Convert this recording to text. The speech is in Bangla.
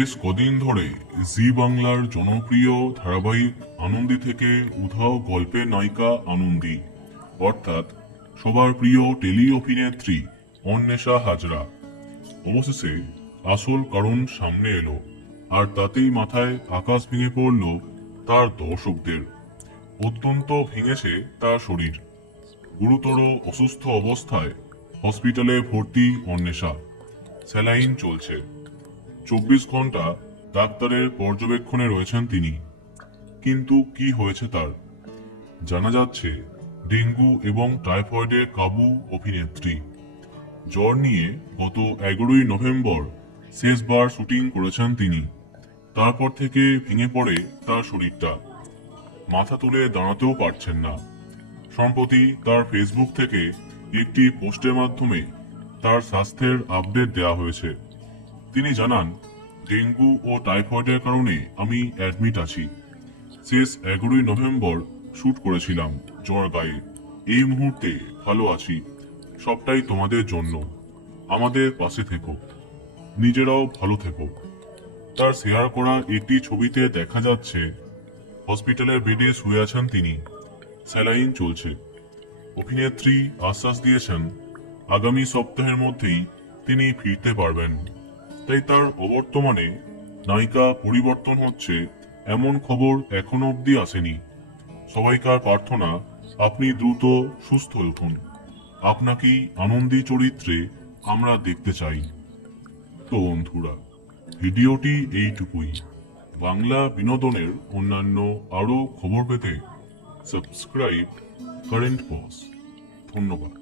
বেশ কদিন ধরে জি বাংলার জনপ্রিয় ধারাবাহিক আনন্দী থেকে উধাও গল্পের নায়িকা আনন্দী। অর্থাৎ সবার প্রিয় টেলি অভিনেত্রী অন্বেষা হাজরা। অবশেষে আসল কারণ সামনে এলো, আর তাতেই মাথায় আকাশ ভেঙে পড়ল তার দর্শকদের। অত্যন্ত ভেঙেছে তার শরীর। গুরুতর অসুস্থ অবস্থায় হসপিটালে ভর্তি অন্বেষা। স্যালাইন চলছে। চব্বিশ ঘণ্টা ডাক্তারের পর্যবেক্ষণে রয়েছেন তিনি। কিন্তু কি হয়েছে তার? জানা যাচ্ছে, ডেঙ্গু এবং টাইফয়েডে কাবু অভিনেত্রী। জ্বর নিয়ে গত এগারোই নভেম্বর শেষবার শুটিং করেছেন তিনি। তারপর থেকে ভেঙে পড়ে তার শরীরটা। মাথা তুলে দাঁড়াতেও পারছেন না। সম্প্রতি তার ফেসবুক থেকে একটি পোস্টের মাধ্যমে তার স্বাস্থ্যের আপডেট দেওয়া হয়েছে। তিনি জানান, ডেঙ্গু ও টাইফয়েডের কারণে আমি অ্যাডমিট আছি। শেষ এগারোই নভেম্বর শুট করেছিলাম জ্বর গায়ে। এই মুহূর্তে ভালো আছি। সবটাই তোমাদের জন্য। আমাদের পাশে থেকো। নিজেরাও ভালো থেকো। তার শেয়ার করা একটি ছবিতে দেখা যাচ্ছে, হসপিটালের বেডে শুয়ে আছেন তিনি। স্যালাইন চলছে। অভিনেত্রী আশ্বাস দিয়েছেন, আগামী সপ্তাহের মধ্যেই তিনি ফিরতে পারবেন। তাই তার অবর্তমানে নায়িকা পরিবর্তন হচ্ছে এমন খবর এখনও অবধি আসেনি। সবাইকার প্রার্থনা, আপনি দ্রুত সুস্থ হয়ে উঠুন। আপনাকেই আনন্দী চরিত্রে আমরা দেখতে চাই। তো বন্ধুরা, ভিডিওটি এইটুকুই। বাংলা বিনোদনের অন্যান্য আরও খবর পেতে সাবস্ক্রাইব, কারেন্ট বস। ধন্যবাদ।